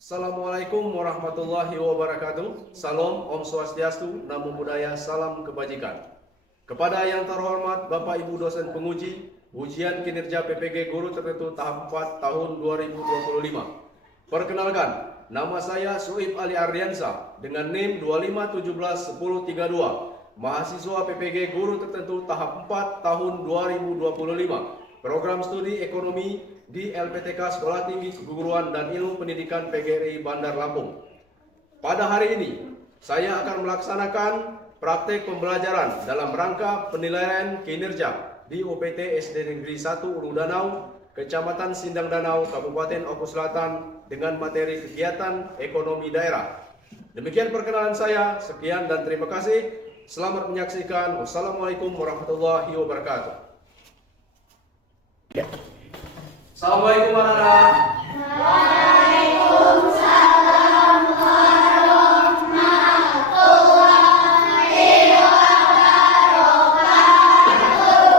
Assalamualaikum warahmatullahi wabarakatuh. Salam, Om Swastiastu, Namo Buddhaya, salam kebajikan. Kepada yang terhormat Bapak Ibu dosen penguji ujian kinerja PPG Guru Tertentu tahap 4 tahun 2025. Perkenalkan, nama saya Suib Ali Ardiansa dengan NIM 25171032, mahasiswa PPG Guru Tertentu tahap 4 tahun 2025. Program studi ekonomi di LPTK Sekolah Tinggi Keguruan dan Ilmu Pendidikan PGRI Bandar Lampung. Pada hari ini, saya akan melaksanakan praktek pembelajaran dalam rangka penilaian kinerja di UPT SD Negeri 1 Ulu Danau, Kecamatan Sindang Danau, Kabupaten Oku Selatan dengan materi kegiatan ekonomi daerah. Demikian perkenalan saya, sekian dan terima kasih. Selamat menyaksikan. Wassalamualaikum warahmatullahi wabarakatuh. Assalamualaikum anak-anak. Waalaikumsalam warahmatullahi wabarakatuh.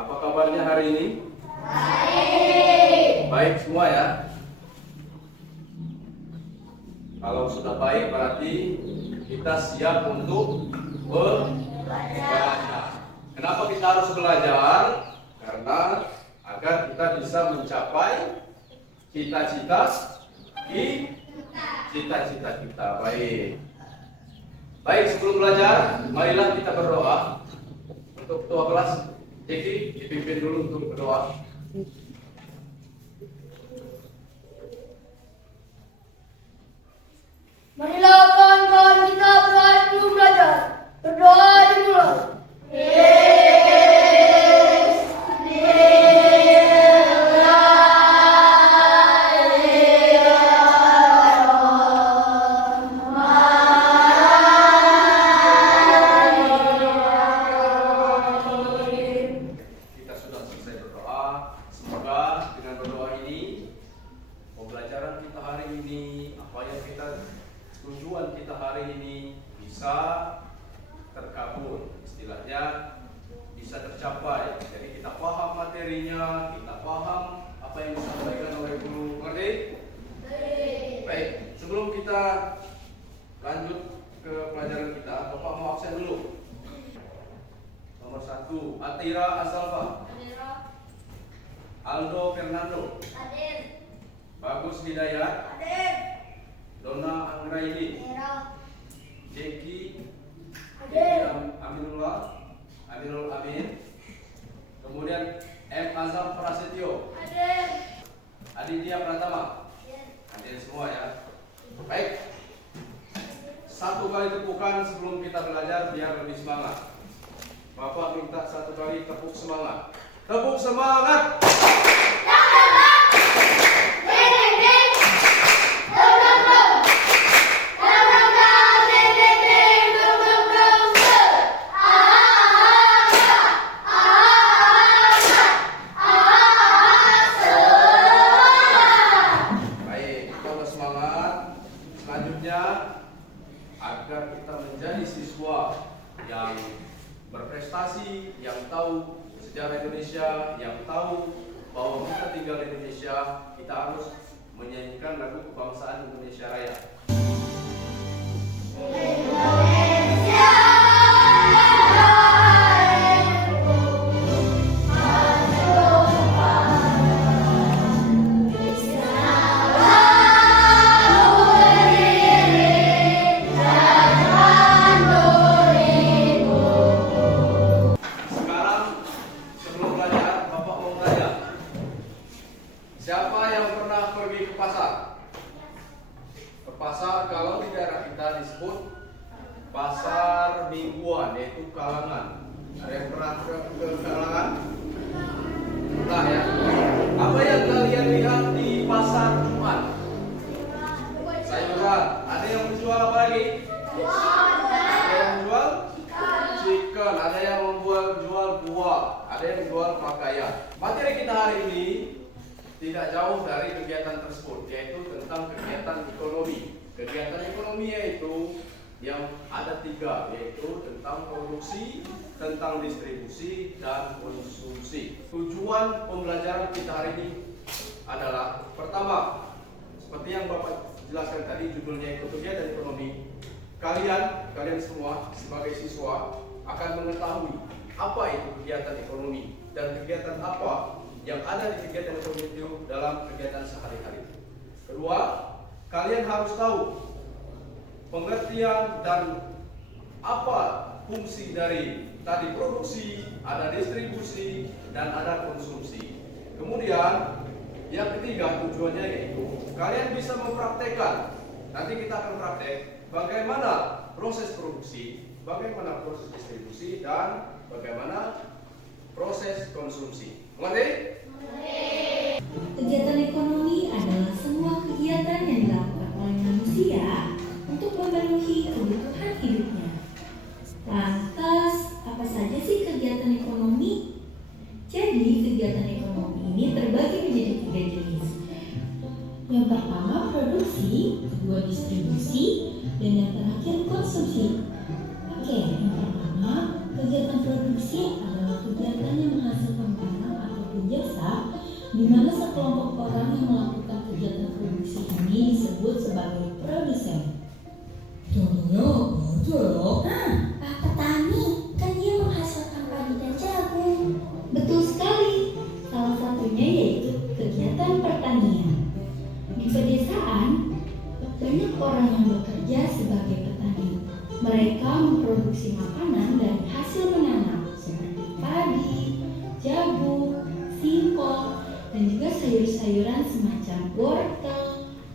Apa kabarnya hari ini? Baik. Baik semua ya. Kalau sudah baik berarti kita siap untuk belajar. Kenapa kita harus belajar? Karena agar kita bisa mencapai cita-cita kita. Baik, sebelum belajar, marilah kita berdoa. Untuk ketua kelas, Ceki, dipimpin dulu untuk berdoa. Marilah kawan-kawan kita berdoa sebelum belajar. Berdoa dimulai. Kita sudah selesai berdoa. Semoga dengan berdoa ini pembelajaran kita hari ini, tujuan kita hari ini bisa terkabul, istilahnya bisa tercapai. Jadi kita paham materinya, kita paham apa yang disampaikan oleh guru. Ngerti? Baik, sebelum kita lanjut ke pelajaran kita, Bapak mau absen dulu. Nomor 1, Atira Azalfa, Aldo Fernando, Bagus Hidayat, Dona Anggraini, Jeki Aminul Amin, kemudian M. Azam Prasetyo, Aditya Pratama. Hadir semua ya. Baik. Satu kali tepukan sebelum kita belajar biar lebih semangat. Bapak minta satu kali tepuk semangat. Tepuk semangat. Agar kita menjadi siswa yang berprestasi, yang tahu sejarah Indonesia, yang tahu bahwa kita tinggal di Indonesia, kita harus menyanyikan lagu kebangsaan Indonesia Raya. Siapa yang pernah pergi ke pasar? Ke pasar kalau di daerah kita disebut pasar mingguan, yaitu Kalangan. Ada yang pernah ke Kalangan? Nah ya. Apa yang kalian lihat di pasar Jumat? Sayuran. Ada yang menjual apa lagi? Ada yang menjual chicken. Ada yang jual buah. Ada yang jual pakaian. Materi kita hari ini tidak jauh dari kegiatan tersebut, yaitu tentang kegiatan ekonomi. Kegiatan ekonomi yaitu yang ada 3, yaitu tentang produksi, tentang distribusi, dan konsumsi. Tujuan pembelajaran kita hari ini adalah pertama, seperti yang Bapak jelaskan tadi, judulnya itu kegiatan ekonomi. Kalian semua sebagai siswa akan mengetahui apa itu kegiatan ekonomi dan kegiatan apa yang ada di kegiatan ekonomi itu dalam kegiatan sehari-hari. Kedua, kalian harus tahu pengertian dan apa fungsi dari tadi produksi, ada distribusi, dan ada konsumsi. Kemudian yang ketiga tujuannya yaitu kalian bisa mempraktekkan. Nanti kita akan praktek bagaimana proses produksi, bagaimana proses distribusi, dan bagaimana proses konsumsi. Mengerti? Kegiatan ekonomi adalah semua kegiatan yang dilakukan oleh manusia untuk memenuhi kebutuhan hidupnya. Lantas, apa saja sih kegiatan ekonomi? Jadi, kegiatan ekonomi ini terbagi menjadi 3 jenis. Yang pertama produksi, kedua distribusi, dan yang terakhir konsumsi. Oke, yang pertama, kegiatan produksi adalah kegiatan yang menghasilkan barang ataupun jasa di mana sekelompok orang yang melakukan kegiatan produksi ini disebut sebagai produsen. Contohnya apa loh? Pak petani, kan dia menghasilkan padi dan jagung. Betul sekali. Salah satunya yaitu kegiatan pertanian. Di pedesaan, banyak orang yang bekerja sebagai petani. Mereka memproduksi makanan dari hasil menanam seperti padi, jagung, singkong, dan juga sayur-sayuran semacam wortel,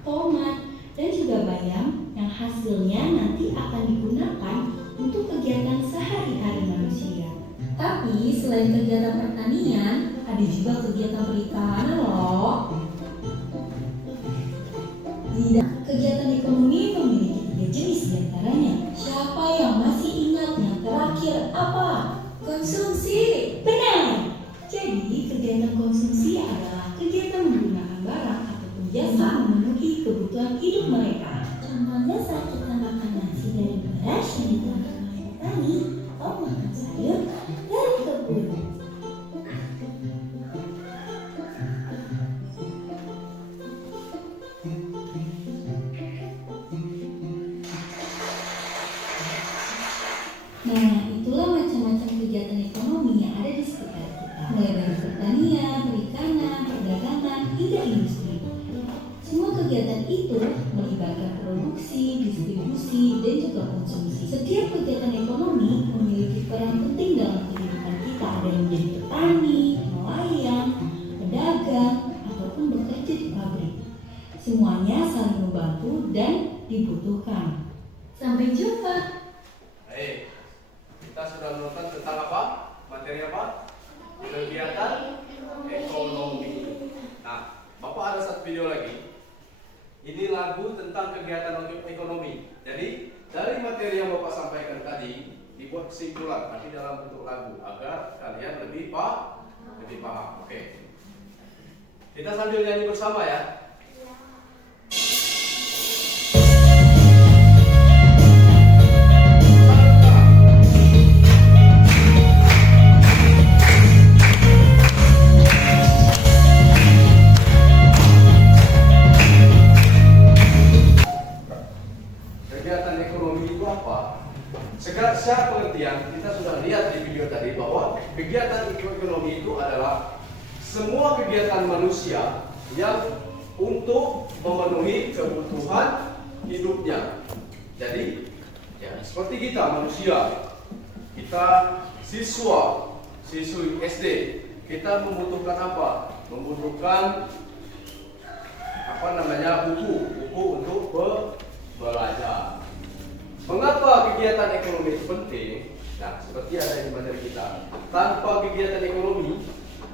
tomat, dan juga bayam yang hasilnya nanti akan digunakan untuk kegiatan sehari-hari manusia. Tapi selain kegiatan pertanian, ada juga kegiatan perikanan loh. Kegiatan ekonomi memiliki 3 jenis diantaranya. Siapa yang masih ingat yang terakhir apa? Konsumsi. Benar. Jadi kegiatan konsumsi adalah kegiatan menggunakan barang ataupun jasa memenuhi kebutuhan hidup mereka. Contohnya saat kita makan nasi dari beras yang ditanam oleh petani atau makan sayur dari kebun. Nah, itulah macam-macam kegiatan ekonomi yang ada di sekitar kita. Mulai dari pertanian, perikanan, perdagangan, hingga industri. Semua kegiatan itu melibatkan produksi, distribusi, dan juga konsumsi. Setiap kegiatan ekonomi memiliki peran penting dalam kehidupan kita. Ada yang menjadi petani, nelayan, pedagang, ataupun bekerja di pabrik. Semuanya saling membantu dan dibutuhkan. Sampai jumpa. Baik, kita sudah menonton tentang apa? Materi apa? Kegiatan ekonomi. Nah, Bapak ada satu video lagi. Ini lagu tentang kegiatan ekonomi. Jadi, dari materi yang Bapak sampaikan tadi, dibuat kesimpulan tapi dalam bentuk lagu agar kalian lebih paham. Oke. Kita sambil nyanyi bersama ya. Kegiatan ekonomi itu apa? Secara pengertian kita sudah lihat di video tadi bahwa kegiatan ekonomi itu adalah semua kegiatan manusia yang untuk memenuhi kebutuhan hidupnya. Jadi, ya seperti kita manusia, kita siswi SD, kita membutuhkan apa? Membutuhkan buku untuk belajar. Mengapa kegiatan ekonomi itu penting? Nah, seperti ada di materi kita, tanpa kegiatan ekonomi,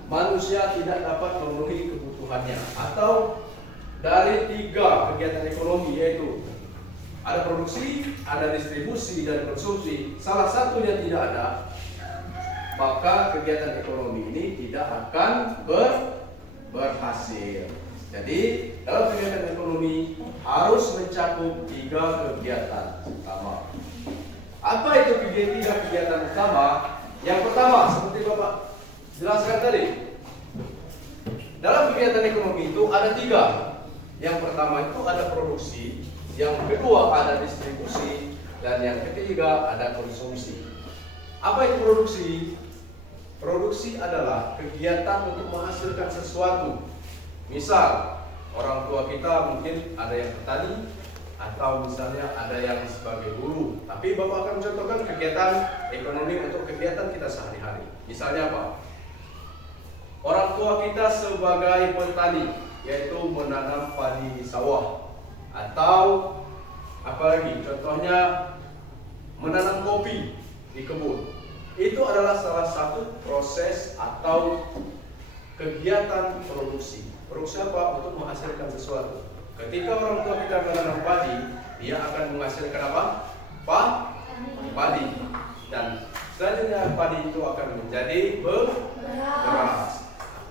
manusia tidak dapat memenuhi kebutuhannya. Atau dari 3 kegiatan ekonomi, yaitu ada produksi, ada distribusi, dan konsumsi, salah satunya tidak ada, maka kegiatan ekonomi ini tidak akan berhasil. Jadi, dalam kegiatan ekonomi harus mencakup 3 kegiatan utama. Apa itu 3 kegiatan utama? Yang pertama, seperti Bapak jelaskan tadi, dalam kegiatan ekonomi itu ada 3. Yang pertama itu ada produksi, yang kedua ada distribusi, dan yang ketiga ada konsumsi. Apa itu produksi? Produksi adalah kegiatan untuk menghasilkan sesuatu. Misal, orang tua kita mungkin ada yang petani, atau misalnya ada yang sebagai guru. Tapi Bapak akan mencontohkan kegiatan ekonomi untuk kegiatan kita sehari-hari. Misalnya apa? Orang tua kita sebagai petani, yaitu menanam padi di sawah. Atau apa lagi? Contohnya menanam kopi di kebun. Itu adalah salah satu proses atau kegiatan produksi. Produksi apa? Untuk menghasilkan sesuatu. Ketika orang tua kita menanam padi, dia akan menghasilkan apa? Padi. Dan selanjutnya padi itu akan menjadi beras.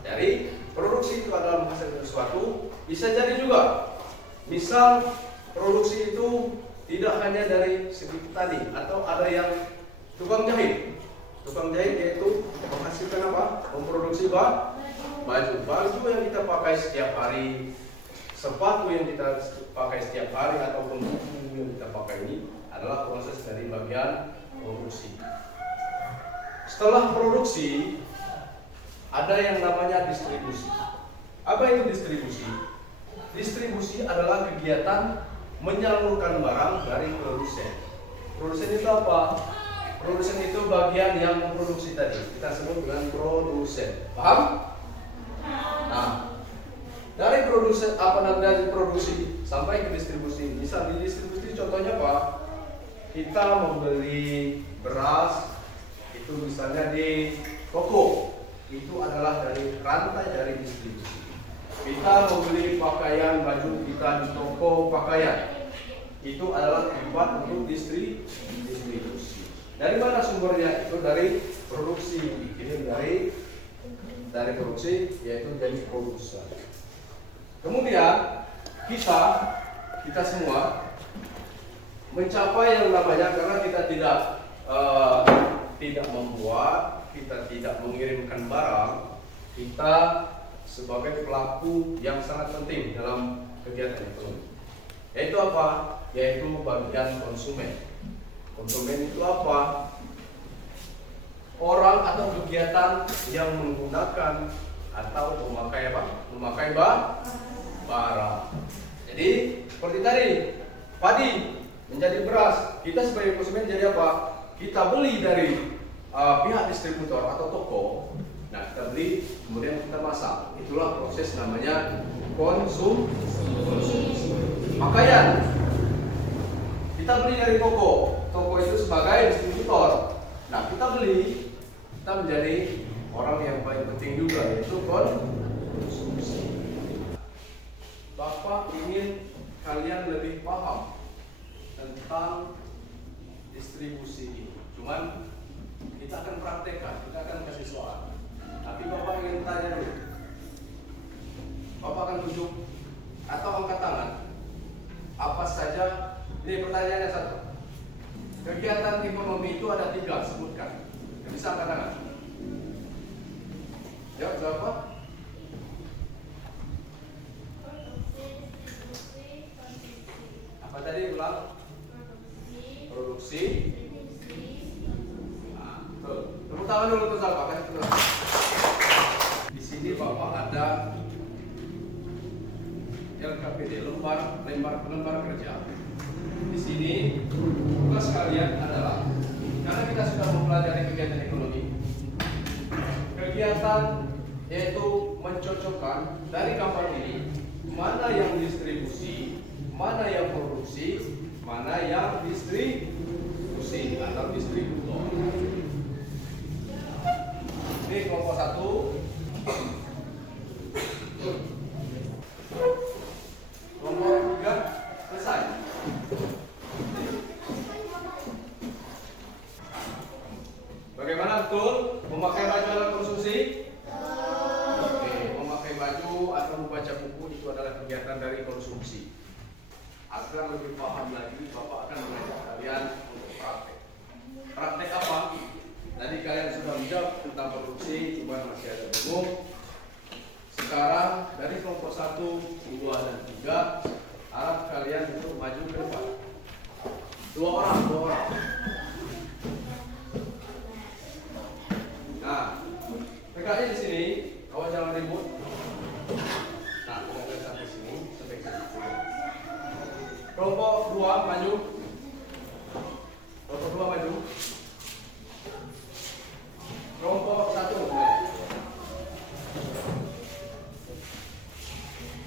Jadi produksi itu adalah menghasilkan sesuatu. Bisa jadi juga, misal produksi itu tidak hanya dari segi petani, atau ada yang tukang jahit. Tukang jahit yaitu menghasilkan apa? Memproduksi baju yang kita pakai setiap hari, sepatu yang kita pakai setiap hari, ataupun buku yang kita pakai ini adalah proses dari bagian produksi. Setelah produksi, ada yang namanya distribusi. Apa itu distribusi? Distribusi adalah kegiatan menyalurkan barang dari produsen. Produsen itu apa? Produsen itu bagian yang memproduksi tadi. Kita sebut dengan produsen. Paham? Nah, dari produksi sampai ke distribusi. Misal di distribusi contohnya apa? Kita membeli beras itu misalnya di toko. Itu adalah dari rantai dari distribusi. Kita membeli pakaian baju kita di toko pakaian. Itu adalah tempat untuk distribusi. Dari mana sumbernya? Itu dari produksi. Ini dari produksi, yaitu dari produsen. Kemudian kita semua mencapai yang namanya, karena kita tidak membuat, kita tidak mengirimkan barang, kita sebagai pelaku yang sangat penting dalam kegiatan ekonomi. Yaitu apa? Yaitu bagian konsumen. Konsumen itu apa? Orang atau kegiatan yang menggunakan atau memakai apa? Memakai barang. Jadi seperti tadi, padi menjadi beras. Kita sebagai konsumen jadi apa? Kita beli dari pihak distributor atau toko. Nah, kita beli, kemudian kita masak. Itulah proses namanya konsumsi. Pakaian kita beli dari toko. Toko itu sebagai distributor. Nah, kita beli, kita menjadi orang yang paling penting juga, yaitu konsumsi. Bapak ingin kalian lebih paham tentang distribusi ini. Cuman kita akan praktekkan, kita akan kasih soal. Tapi Bapak ingin tanya dulu. Bapak akan tunjuk atau angkat tangan. Apa saja? Ini pertanyaannya satu. Kegiatan ekonomi itu ada 3, sebutkan. Bisa angkat tangan. Jawab berapa? Apa tadi ulang? Produksi. Nah, tepuk tangan dulu untuk Bapak. Kasih tepuk tangan. Di sini Bapak ada LKPD, lembar kerja. Di sini tugas kalian adalah, karena kita sudah mempelajari kegiatan ekonomi, kegiatan yaitu mencocokkan dari kapal ini mana yang distribusi, mana yang produksi, mana yang distribusi atau distributor. Ini kelompok 1. Kelompok 3 selesai. Bagaimana betul memakai baju alat konsumsi? Oke, memakai baju atau membaca buku itu adalah kegiatan dari konsumsi. Agar lebih paham lagi, Bapak akan mengajak kalian untuk praktek. Praktek apa? Tadi kalian sudah menjawab tentang produksi, cuma masih ada bingung. Sekarang dari kelompok 1, 2, dan 3 harap kalian untuk maju ke depan. Dua orang. Nah, PKI di sini, kawan jangan ribut. Nah, kita sampai sini, sampai sini. Kelompok 2 maju. Kelompok 2 maju. Kelompok 1 maju.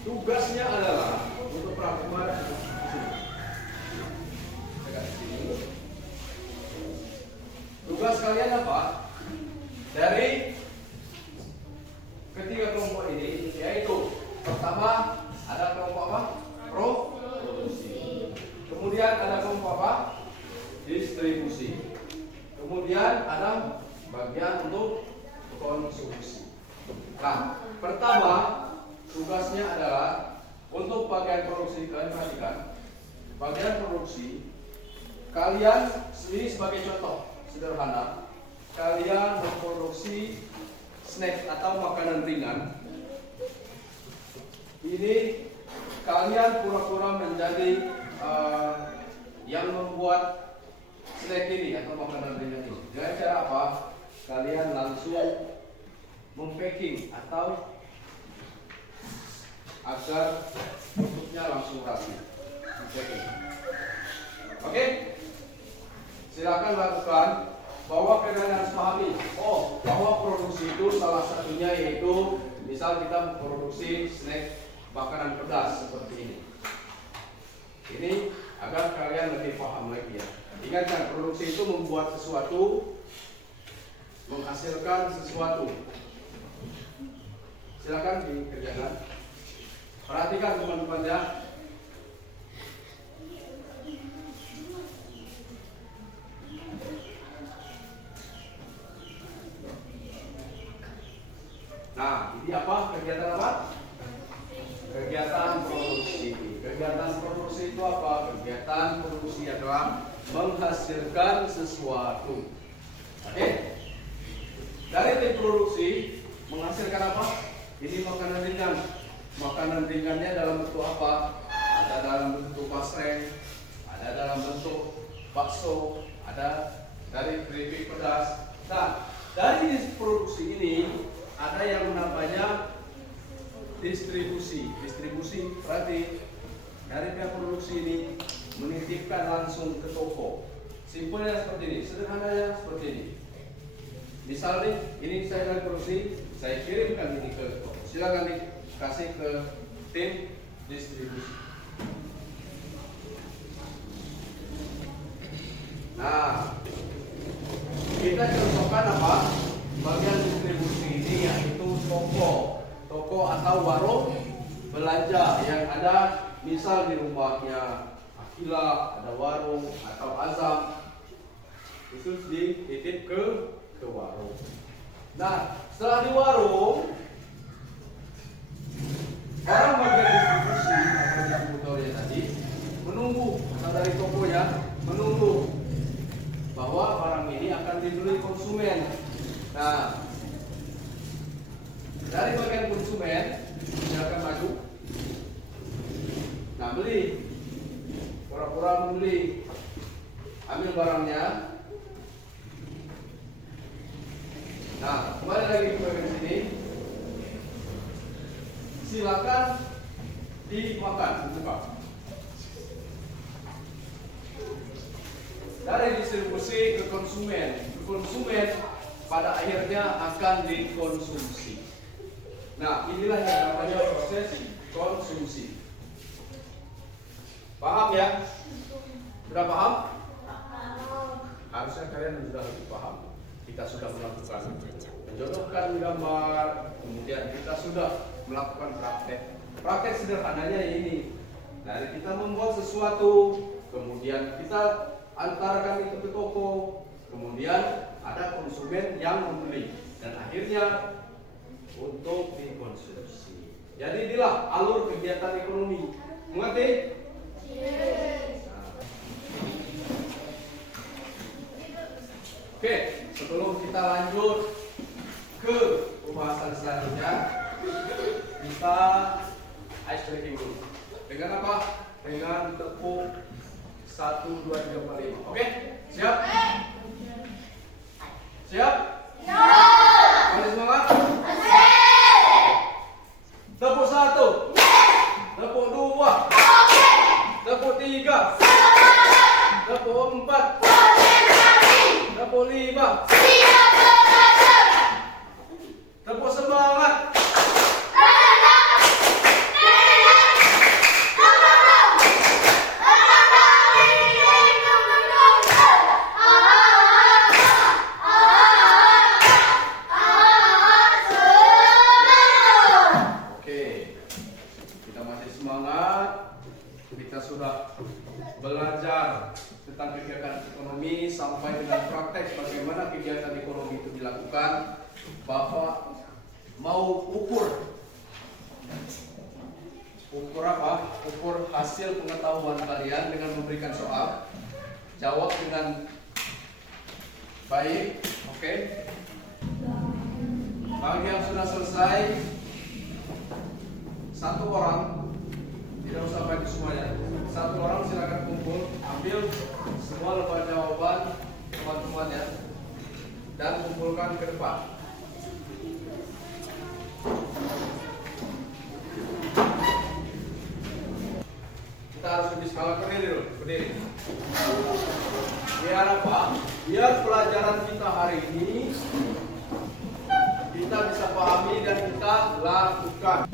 Tugasnya adalah untuk praktikum di sini. Tugas kalian apa? Dari ketiga kelompok ini, yaitu pertama ada kelompok apa? Produksi. Kemudian ada kelompok apa? Distribusi. Kemudian ada bagian untuk konsumsi. Nah, pertama tugasnya adalah untuk bagian produksi. Kalian perhatikan, bagian produksi kalian ini sebagai contoh sederhana, kalian memproduksi snack atau makanan ringan. Ini kalian pura-pura menjadi yang membuat snack ini atau makanan ringan ini. Dengan cara apa? Kalian langsung mempacking atau agar bentuknya langsung rapi. Oke? Silakan lakukan. Bahwa kalian harus pahami, bahwa produksi itu salah satunya yaitu misal kita memproduksi snack makanan pedas seperti ini. Ini agar kalian lebih paham lagi ya. Ingatkan, produksi itu membuat sesuatu, menghasilkan sesuatu. Silakan dikerjakan. Perhatikan teman-teman ya. Nah, ini apa? Kegiatan apa? Kegiatan produksi. Kegiatan produksi itu apa? Kegiatan produksi adalah menghasilkan sesuatu. Oke? Dari tim produksi menghasilkan apa? Ini makanan ringan. Makanan ringannya dalam bentuk apa? Ada dalam bentuk pasreng, ada dalam bentuk bakso, ada dari keripik pedas. Nah, dari produksi ini ada yang namanya distribusi. Distribusi berarti dari pihak produksi ini menitipkan langsung ke toko. Simpelnya seperti ini, sederhananya seperti ini. Misalnya ini saya dari produksi, saya kirimkan ini ke toko. Silakan dikasih ke tim distribusi. Nah, kita contohkan apa? Bagian distribusi ini yaitu toko atau warung belanja yang ada misal di rumahnya Akila ada warung atau Azam, itu dititip ke warung. Nah, setelah di warung, orang bagian distribusi atau distributornya tadi menunggu, atau dari tokonya menunggu bahwa barang ini akan dibeli konsumen. Nah, dari bagian konsumen silakan maju. Nah, beli, pura-pura membeli, ambil barangnya. Nah, kembali lagi ke bagian sini. Silakan dimakan, dibuka. Dari distribusi ke konsumen pada akhirnya akan dikonsumsi. Nah, inilah yang namanya proses konsumsi. Paham ya? Sudah paham? Harusnya kalian sudah lebih paham. Kita sudah melakukan menjodohkan gambar, kemudian kita sudah melakukan praktek. Praktek sederhananya ini. Dari kita membuat sesuatu, kemudian kita antarkan itu ke toko, kemudian ada konsumen yang membeli, dan akhirnya untuk dikonsumsi. Jadi inilah alur kegiatan ekonomi. Mengerti? Oke, sebelum kita lanjut ke pembahasan selanjutnya, tepuk 1, 2, 3, 4, 5. Oke? Siap? Siap? Mari semangat. Tepuk 1. Tepuk 2. Tepuk 3. Tepuk 4. Tepuk 5. Tepuk semangat. Kita sudah belajar tentang kegiatan ekonomi sampai dengan praktek bagaimana kegiatan ekonomi itu dilakukan. Bapak mau ukur apa? Ukur hasil pengetahuan kalian dengan memberikan soal. Jawab dengan baik, oke? Bagi yang sudah selesai, satu orang, tidak usah bagi semuanya. Satu orang silakan kumpul, ambil semua lembar jawaban teman-temannya dan kumpulkan ke depan. Kita harus lebih skala, berdiri dulu, berdiri. Biar apa? Biar pelajaran kita hari ini kita bisa pahami dan kita lakukan.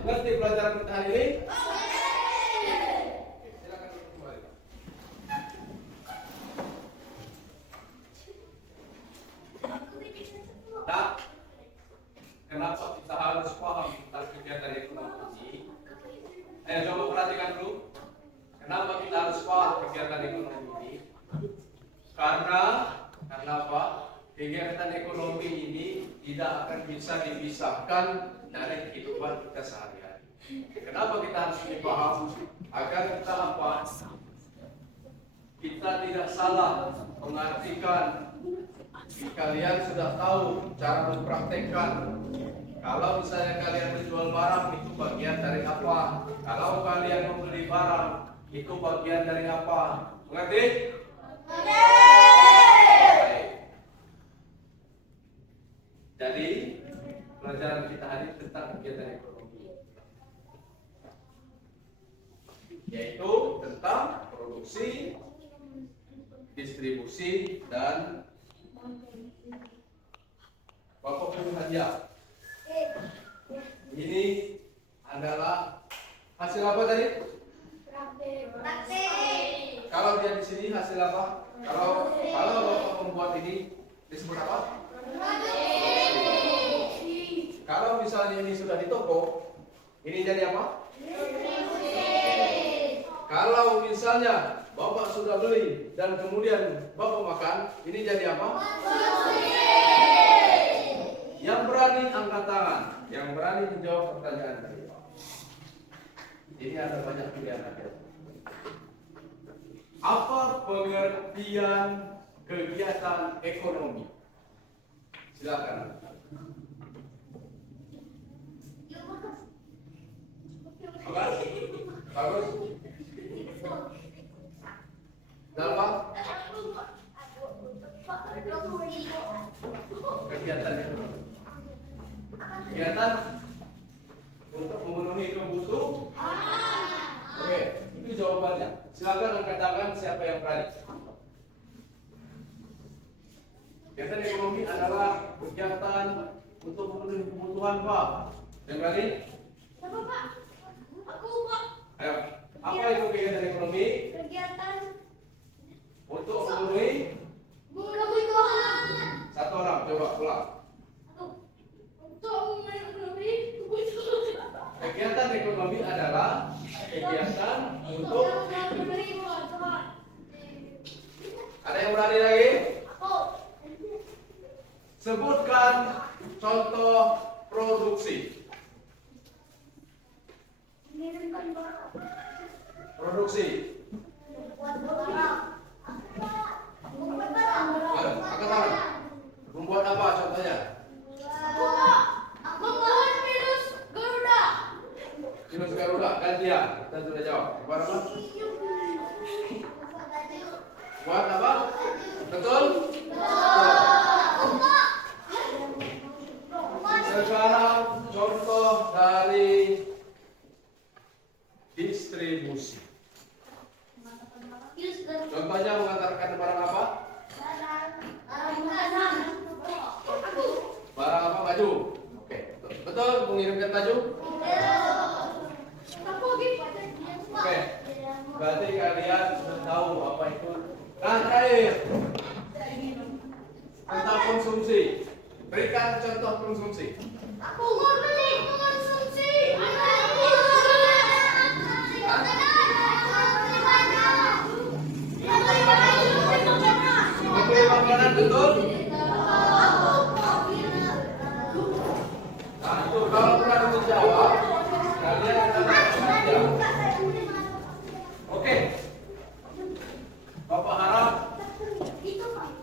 Mengerti pelajaran kita hari ini? Silakan duduk kembali. Nah, kenapa kita harus paham tentang kegiatan ekonomi ini? Coba perhatikan dulu. Kenapa kita harus paham kegiatan ekonomi ini? Karena apa? Kegiatan ekonomi ini tidak akan bisa dipisahkan dari kehidupan kita sehari-hari. Kenapa kita harus dipaham? Agar kita apa? Kita tidak salah mengartikan. Kalian sudah tahu cara mempraktekkan. Kalau misalnya kalian menjual barang, itu bagian dari apa? Kalau kalian membeli barang, itu bagian dari apa? Mengerti? Jadi pelajaran kita hari ini tentang kegiatan ekonomi, yaitu tentang produksi, distribusi, dan Bapak punya hadiah. Ini adalah hasil apa tadi? Kalau dia di sini hasil apa? Kalau Bapak membuat ini disebut apa? Kalau misalnya ini sudah di toko, ini jadi apa? Kalau misalnya Bapak sudah beli dan kemudian Bapak makan, ini jadi apa? Yang berani angkat tangan, yang berani menjawab pertanyaan tadi. Ini ada banyak pilihan aja. Apa pengertian kegiatan ekonomi? Silakan. Apa? Bagus. Apa? Kegiatan ekonomi. Kegiatan untuk memenuhi kebutuhan. Oke, itu jawabannya. Silakan angkat tangan siapa yang berani. Kegiatan ekonomi adalah kegiatan untuk memenuhi kebutuhan Pak. Yang berani? Siapa Pak? Aku Pak. Ayo. Apa itu kegiatan ekonomi? Kegiatan Untuk memenuhi kebutuhan. satu orang. Coba pulang. Untuk memenuhi kebutuhan. Kegiatan ekonomi adalah kegiatan untuk. Ada yang berani lagi? Aku. Sebutkan contoh produksi. Mengirimkan barang. Produksi. Membuat barang. Membuat barang. Ayo, angkat tangan. Membuat apa contohnya? Aku Pak. Membuat virus Garuda. Virus Garuda, gantian. Kita sudah jawab. Buat apa? Buat apa? Betul? Sekarang contoh dari distribusi. Contohnya mengantarkan barang apa? Barang apa? Baju. Oke, betul. Betul, mengirimkan baju. Oke, berarti kalian sudah tahu apa itu. Nah, terakhir tentang konsumsi. Berikan contoh konsumsi. Aku mau beli konsumsi. Membeli makanan, betul? Nah, itu kalau berani menjawab, kalian akan dapat. Oke. Bapak harap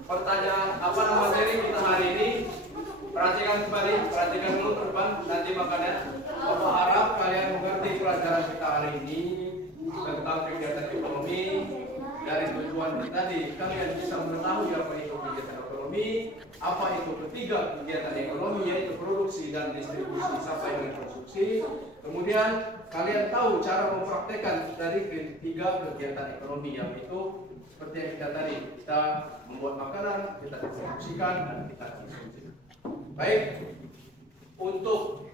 pertanyaan apa nama materi kita hari ini perhatikan kembali, perhatikan dulu ke depan, nanti makanya Bapak harap kalian mengerti pelajaran kita hari ini tentang kegiatan ekonomi. Dari tujuan kita tadi, kalian bisa mengetahui apa itu kegiatan ekonomi, apa itu ketiga kegiatan ekonomi, yaitu produksi dan distribusi sampai dengan konsumsi. Kemudian kalian tahu cara mempraktekkan dari ketiga kegiatan ekonomi, yang itu seperti yang kita tadi, kita membuat makanan, kita distribusikan, dan kita konsumsi. Baik, untuk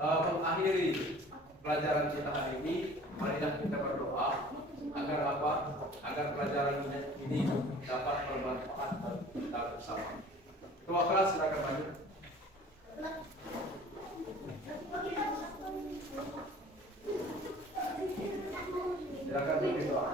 mengakhiri pelajaran kita hari ini, marilah kita berdoa agar apa? Agar pelajaran ini dapat bermanfaat bagi kita bersama. Ketua kelas silakan maju. Silakan berdoa.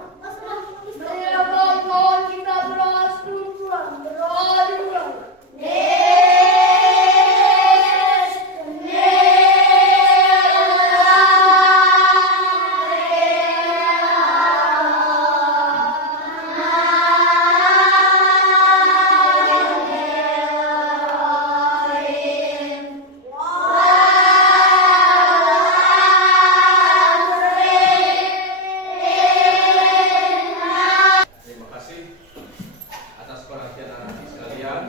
Terima kasih atas perhatian anak-anak sekalian.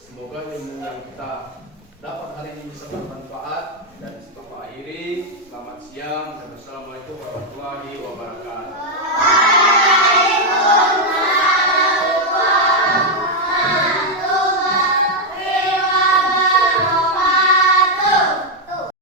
Semoga ilmu yang kita dapat hari ini bisa bermanfaat dan bisa Bapak akhiri. Selamat siang dan wassalamualaikum warahmatullahi wabarakatuh.